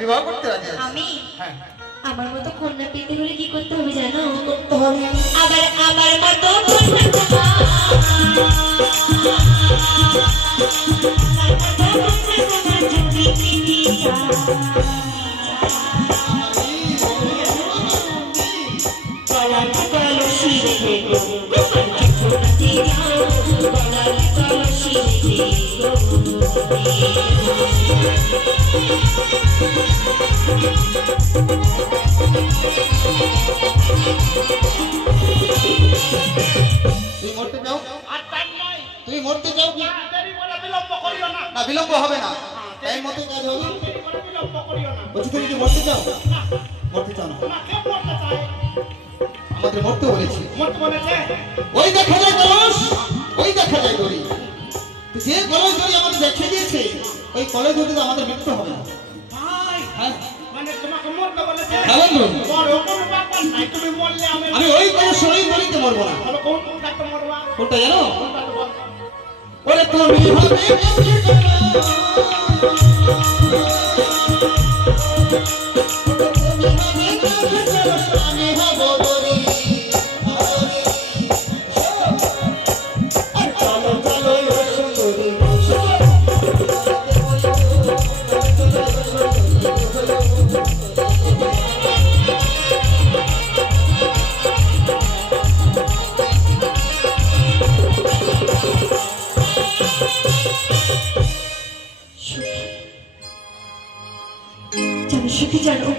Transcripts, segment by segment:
বিবাহ করতে রাজি আছি। আমি হ্যাঁ আমার মতো কন্যা পেতে হলে কি করতে হবে জানো? করতে হবে আবার আমার মতো কন্যা তুমি মরতে চাও? তুমি মরতে চাও কি? না বিলম্ব হবে না, টাইম মতো কাজ হবে। বলছি তুমি কি মরতে চাও? মরতে চাও না? আমাদের মরতে বলেছি। ওই দেখা যায় কলস, ওই দেখা যায় দড়ি। যে কলস দড়ি আমাদের দেখিয়ে দিয়েছে, ওই কলস দড়িতে আমাদের মৃত্যু হবে না। আমি ওই কলস ওই দড়িতে মরবো না। কোনটা জানো? ওরে তুমি হবে জানো,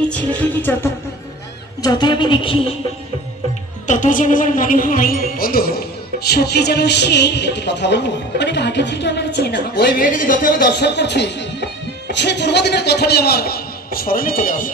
এই ছেলেটাকে যতই আমি দেখি ততই যেন আমার মনে হয় বন্ধু সত্যি যেন সে একটি কথা বলবো। অনেক আগে থেকে আমার চেনা। ওই মেয়েটিকে যত আমি দর্শন করছি সেই পূর্বদিনের কথাটি আমার স্মরণে চলে আসে।